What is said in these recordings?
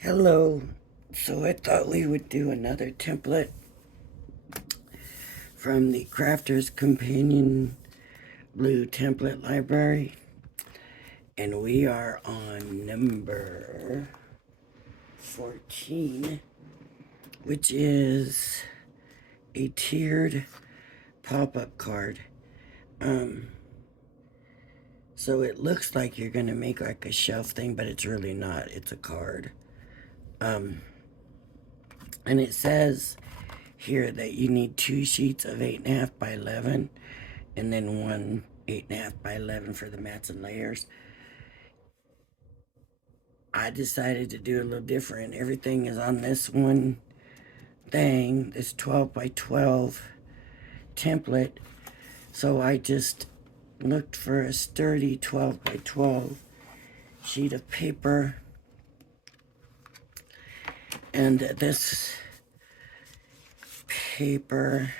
Hello. So I thought we would do another template from the Crafter's Companion Blue Template Library. And we are on number 14, which is a tiered pop-up card. So it looks like you're going to make like a shelf thing, but it's really not. It's a card. And it says here that you need 2 sheets of 8.5 by 11 and then one 8.5 by 11 for the mats and layers. I decided to do a little different. Everything is on this one thing, this 12 by 12 template. So I just looked for a sturdy 12 by 12 sheet of paper. And this paper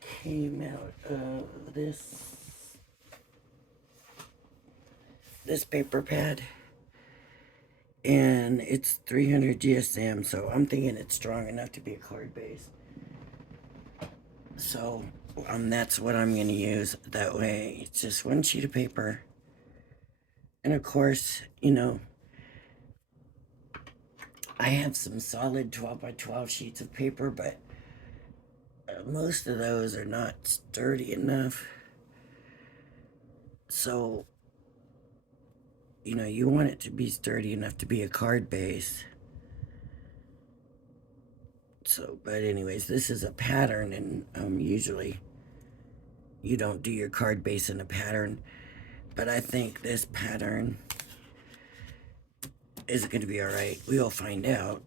came out of this paper pad, and it's 300 GSM, so I'm thinking it's strong enough to be a card base. So that's what I'm going to use. That way it's just one sheet of paper, and of course, I have some solid 12 by 12 sheets of paper, but most of those are not sturdy enough. So you want it to be sturdy enough to be a card base. So, but anyways, this is a pattern, and usually you don't do your card base in a pattern, but I think this pattern is going to be all right. We'll find out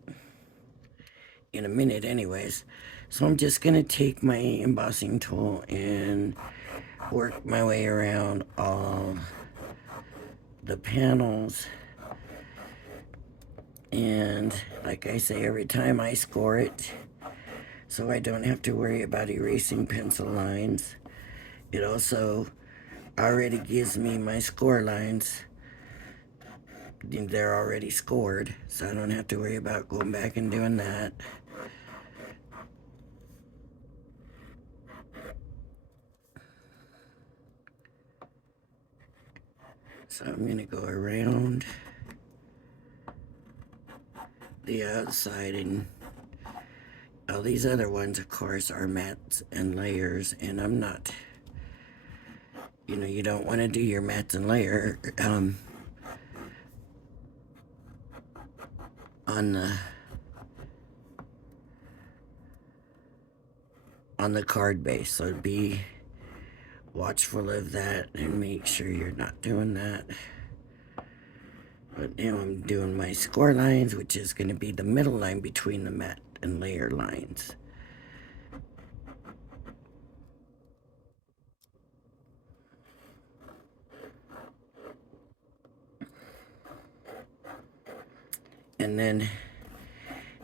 in a minute anyways. So I'm just going to take my embossing tool and work my way around all the panels. And like I say, every time I score it, so I don't have to worry about erasing pencil lines. It also already gives me my score lines. They're already scored, so I don't have to worry about going back and doing that. So I'm going to go around the outside, and all these other ones, of course, are mats and layers, and I'm not, you don't want to do your mats and layer on the card base, so be watchful of that and make sure you're not doing that. But now I'm doing my score lines, which is going to be the middle line between the mat and layer lines. And then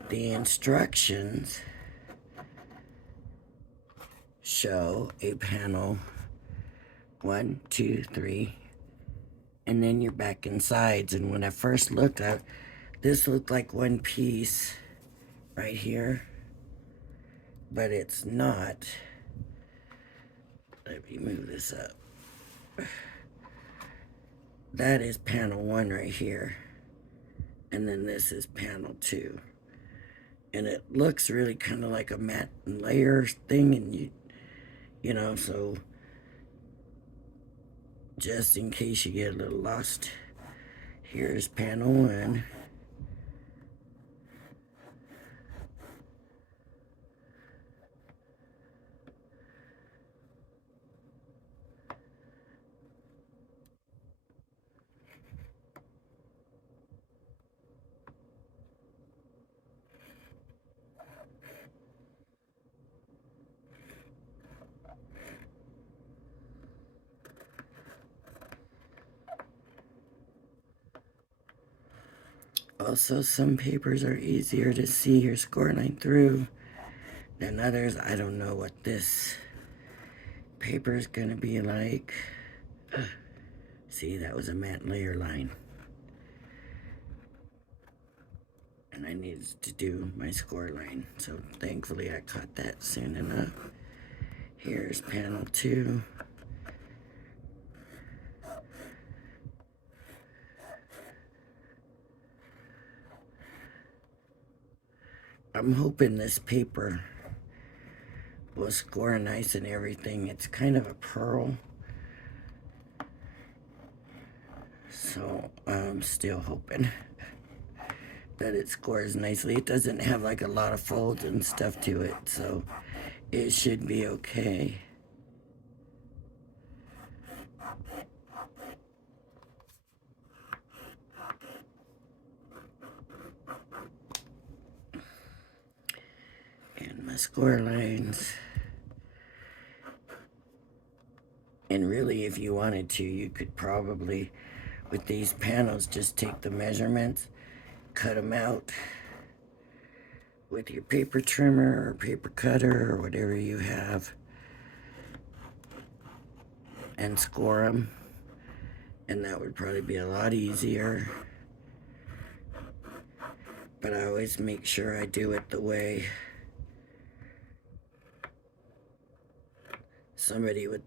the instructions show a panel 1, 2, 3, and then your back and sides. And when I first looked at this, looked like one piece right here, but it's not. Let me move this up. That is panel 1 right here, and then this is panel 2, and it looks really kind of like a mat and layer thing, and so just in case you get a little lost, here's panel 1. Also, some papers are easier to see your score line through than others. I don't know what this paper is going to be like. See, that was a matte layer line. and I needed to do my score line, so thankfully I caught that soon enough. Here's panel 2. I'm hoping this paper will score nice and everything. It's kind of a pearl, so I'm still hoping that it scores nicely. It doesn't have like a lot of folds and stuff to it, so it should be okay. And my score lines. And really, if you wanted to, you could probably, with these panels, just take the measurements, cut them out with your paper trimmer or paper cutter or whatever you have, and score them. And that would probably be a lot easier. But I always make sure I do it the way somebody would,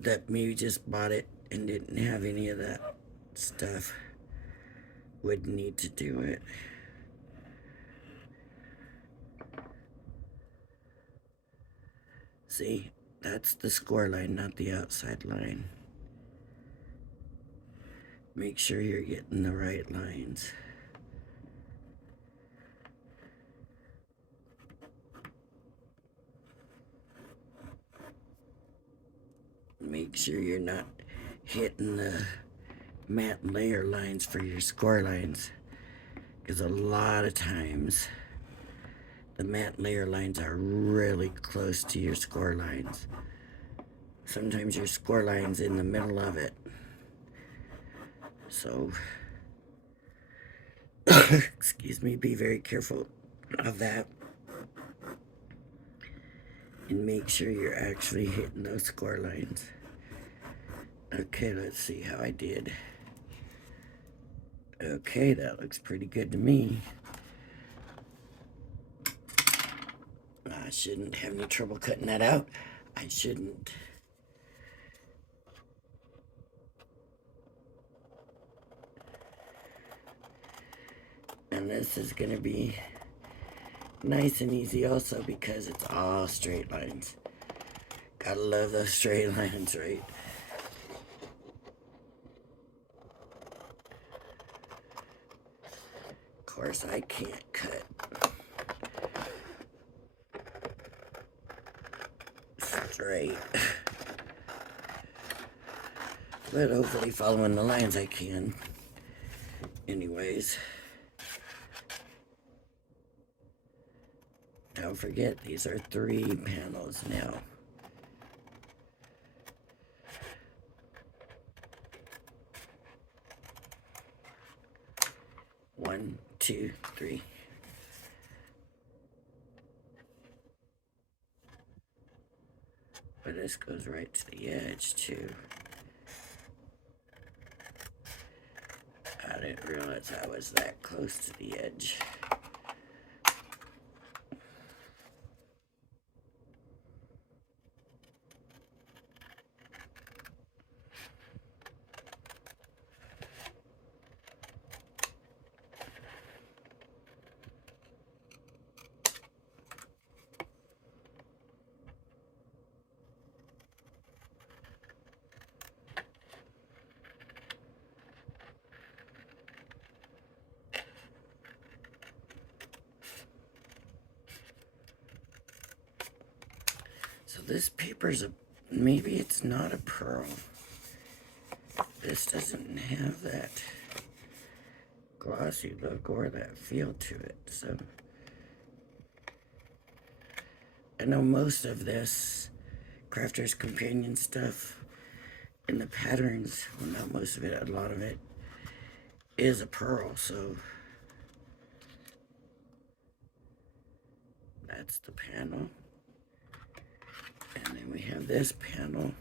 that maybe just bought it and didn't have any of that stuff, would need to do it. See, that's the score line, not the outside line. Make sure you're getting the right lines. Make sure you're not hitting the matte layer lines for your score lines, because a lot of times the matte layer lines are really close to your score lines. Sometimes your score line's in the middle of it. So, excuse me, be very careful of that. And make sure you're actually hitting those score lines. Okay, let's see how I did. Okay, that looks pretty good to me. I shouldn't have any trouble cutting that out. I shouldn't. And this is going to be nice and easy also because it's all straight lines. Gotta love those straight lines, right? Of course, I can't cut straight. But hopefully following the lines I can. Anyways. Don't forget, these are 3 panels now. One, two, 3. But this goes right to the edge too. I didn't realize I was that close to the edge. So this paper's maybe it's not a pearl. This doesn't have that glossy look or that feel to it. So I know most of this Crafter's Companion stuff in the patterns, well, not most of it, a lot of it is a pearl. So that's the panel. And then we have this panel.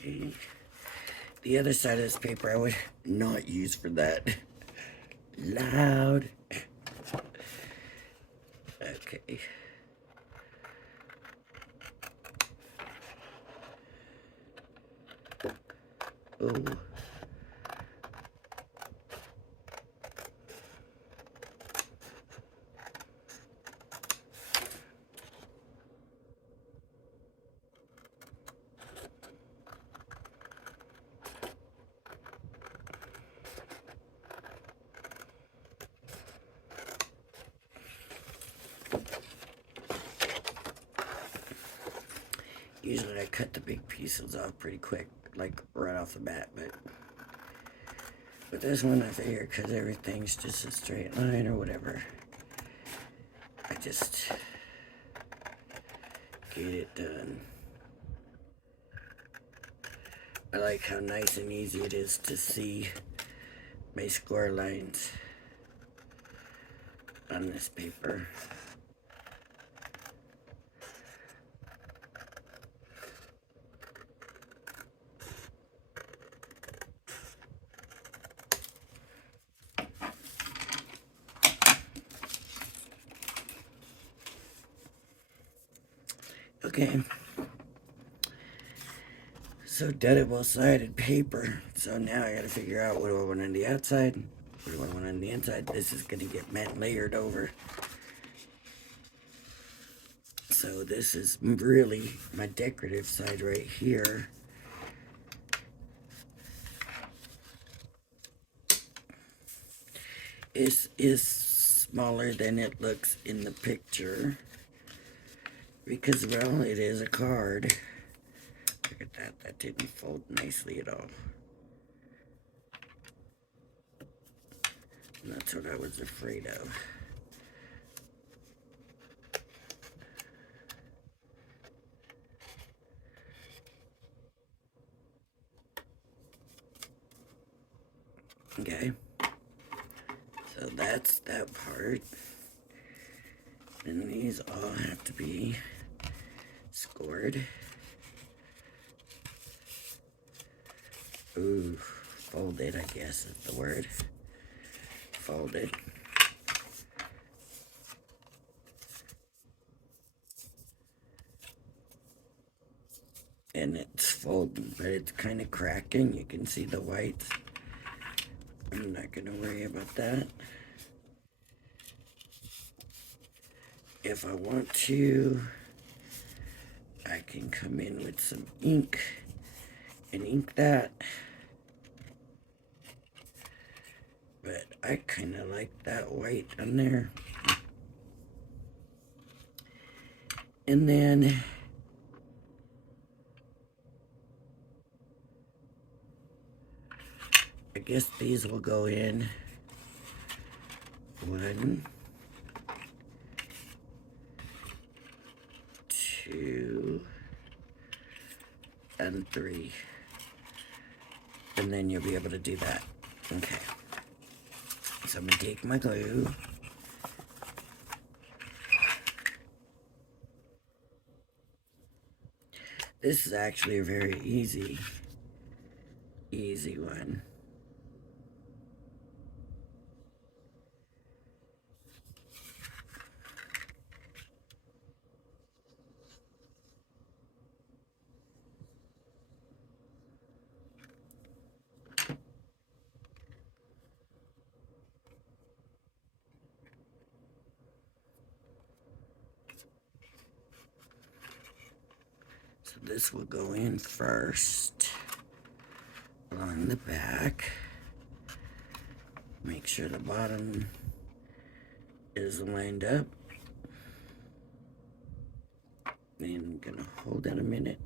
Okay. The other side of this paper I would not use for that. Loud. Okay. Oh. Usually I cut the big pieces off pretty quick, like right off the bat, but this one I figure because everything's just a straight line or whatever, I just get it done. I like how nice and easy it is to see my score lines on this paper. Okay, so double-sided paper. So now I gotta figure out what do I want on the outside, what do I want on the inside. This is gonna get layered over. So this is really my decorative side right here. Is smaller than it looks in the picture. Because, well, it is a card. Look at that. That didn't fold nicely at all. And that's what I was afraid of. Okay. So that's that part. And these all have to be scored. Ooh, folded, I guess is the word. Folded. And it's folding, but it's kind of cracking. You can see the whites. I'm not going to worry about that. If I want to, I can come in with some ink and ink that. But I kind of like that white on there. And then I guess these will go in 1, 2, and 3. And then you'll be able to do that. Okay. So I'm going to take my glue. This is actually a very easy one. So this will go in first along the back. Make sure the bottom is lined up. Then I'm gonna hold it a minute.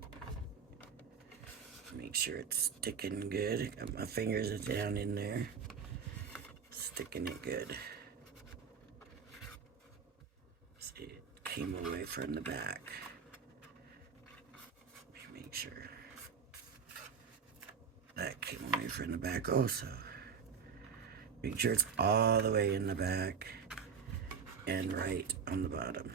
Make sure it's sticking good. Got my fingers down in there. Sticking it good. See, it came away from the back. Make sure that came away from the back also. Make sure it's all the way in the back and right on the bottom.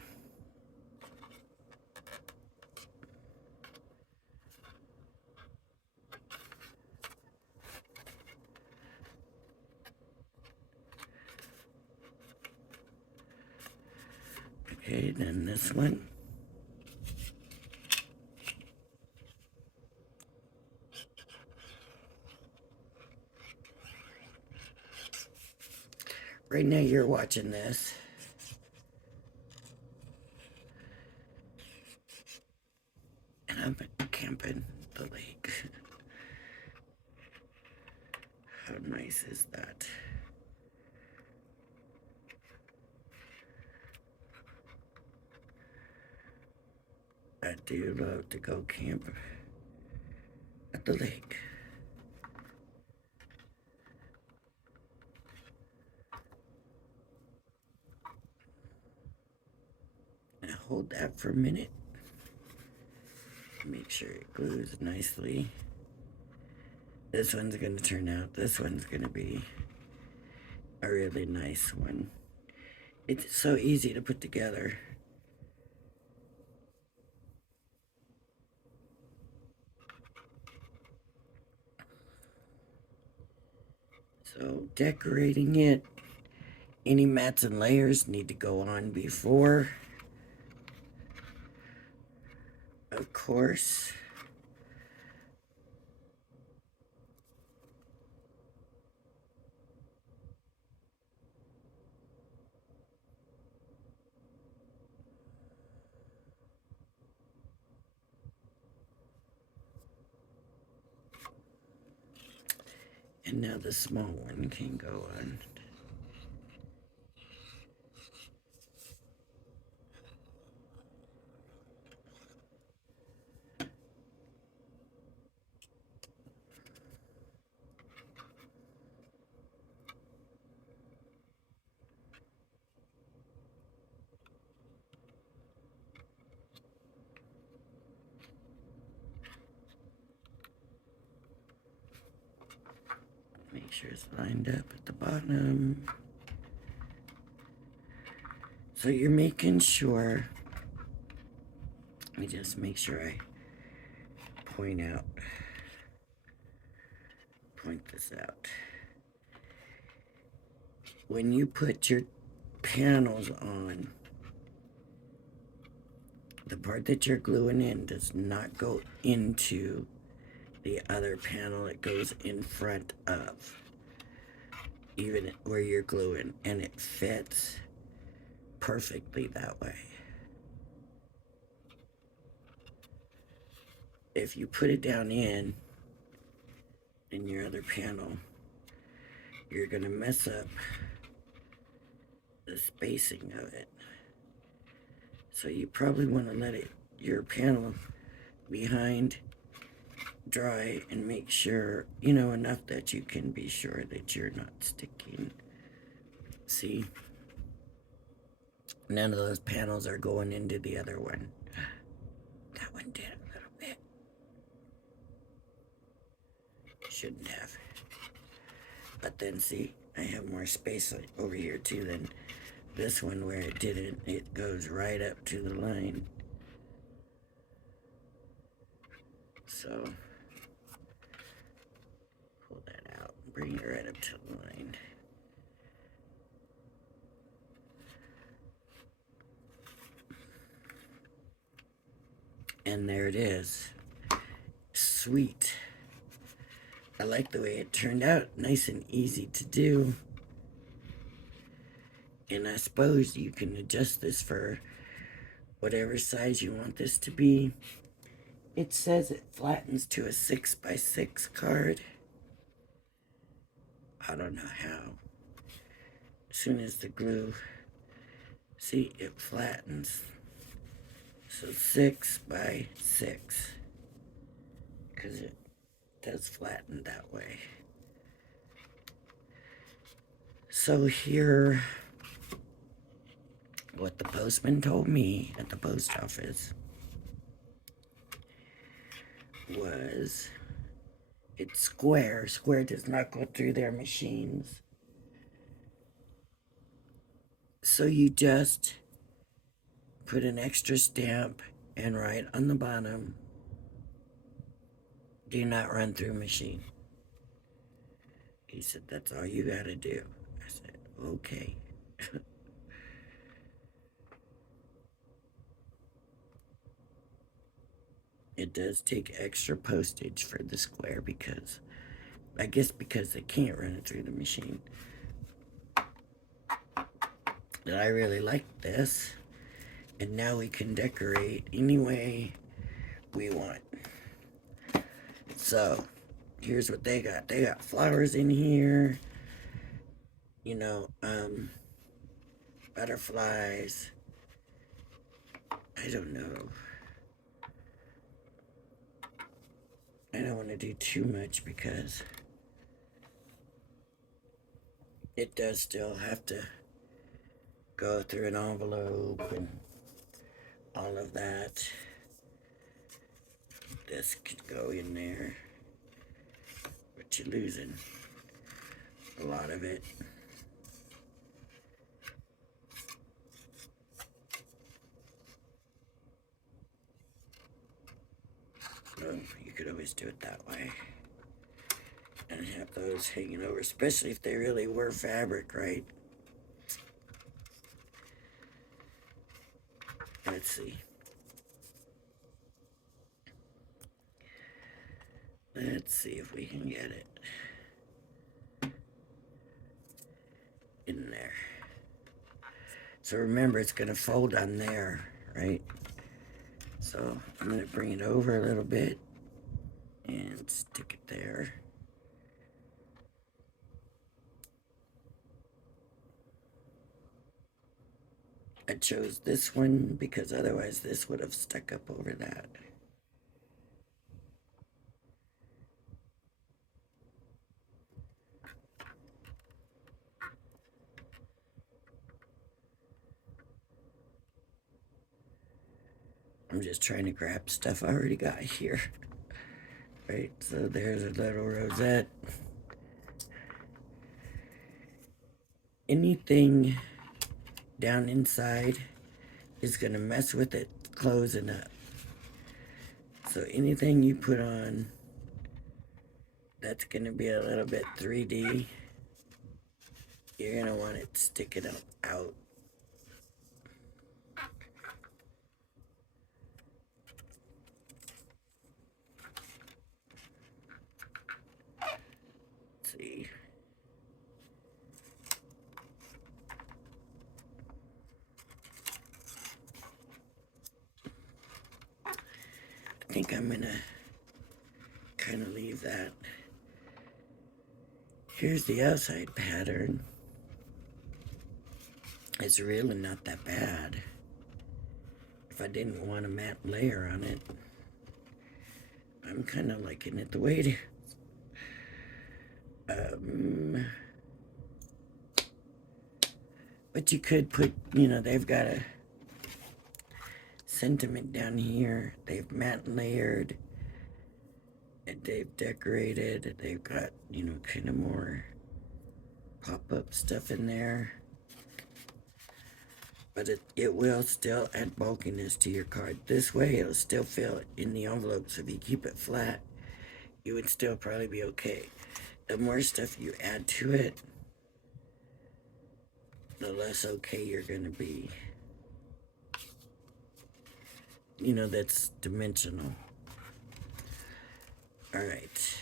Okay, then this one. Right now you're watching this. And I'm camping the lake. How nice is that? I do love to go camp at the lake. Now hold that for a minute. Make sure it glues nicely. This one's going to turn out. This one's going to be a really nice one. It's so easy to put together. So decorating it, any mats and layers need to go on before, of course. And now the small one can go on. Make sure it's lined up at the bottom. So you're making sure, let me just make sure I point this out. When you put your panels on, the part that you're gluing in does not go into the other panel. It goes in front of, even where you're gluing, and it fits perfectly that way. If you put it down in your other panel, you're gonna mess up the spacing of it. So you probably want to let your panel behind dry and make sure, enough that you can be sure that you're not sticking. See? None of those panels are going into the other one. That one did a little bit. Shouldn't have. But then see, I have more space over here too than this one where it didn't. It goes right up to the line. So pull that out, bring it right up to the line. And there it is. Sweet. I like the way it turned out. Nice and easy to do. And I suppose you can adjust this for whatever size you want this to be. It says it flattens to a 6x6 card. I don't know how. As soon as the glue, see, it flattens. So 6x6. Because it does flatten that way. So here, what the postman told me at the post office was it's square. Square does not go through their machines. So you just put an extra stamp and write on the bottom, do not run through machine. He said, that's all you gotta do. I said, okay. It does take extra postage for the square because, I guess because they can't run it through the machine. But I really like this. And now we can decorate any way we want. So, here's what they got. They got flowers in here. You know, butterflies. I don't know. I don't want to do too much because it does still have to go through an envelope and all of that. This could go in there, but you're losing a lot of it. So you could always do it that way and have those hanging over, especially if they really were fabric, right? Let's see. Let's see if we can get it in there. So remember, it's going to fold on there, right? So I'm going to bring it over a little bit and stick it there. I chose this one because otherwise this would have stuck up over that. I'm just trying to grab stuff I already got here. Right, so there's a little rosette. Anything down inside is going to mess with it closing up. So anything you put on that's going to be a little bit 3D, you're going to want it sticking out. Let's see. I think I'm going to kind of leave that. Here's the outside pattern. It's really not that bad. If I didn't want a matte layer on it, I'm kind of liking it the way it is. But you could put, you know, they've got a sentiment down here. They've matte layered. And they've decorated. They've got, you know, kind of more pop-up stuff in there. But it will still add bulkiness to your card. This way, it'll still fill in the envelope. So if you keep it flat, you would still probably be okay. The more stuff you add to it, the less okay you're going to be. You know, that's dimensional. Alright.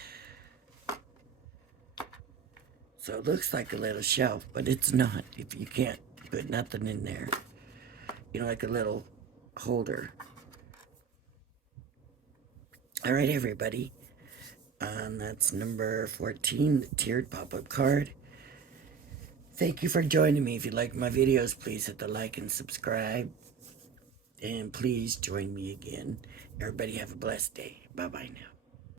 So it looks like a little shelf, but it's not if you can't put nothing in there. You know, like a little holder. Alright, everybody. That's number 14, the tiered pop-up card. Thank you for joining me. If you like my videos, please hit the like and subscribe. And please join me again. Everybody have a blessed day. Bye-bye now.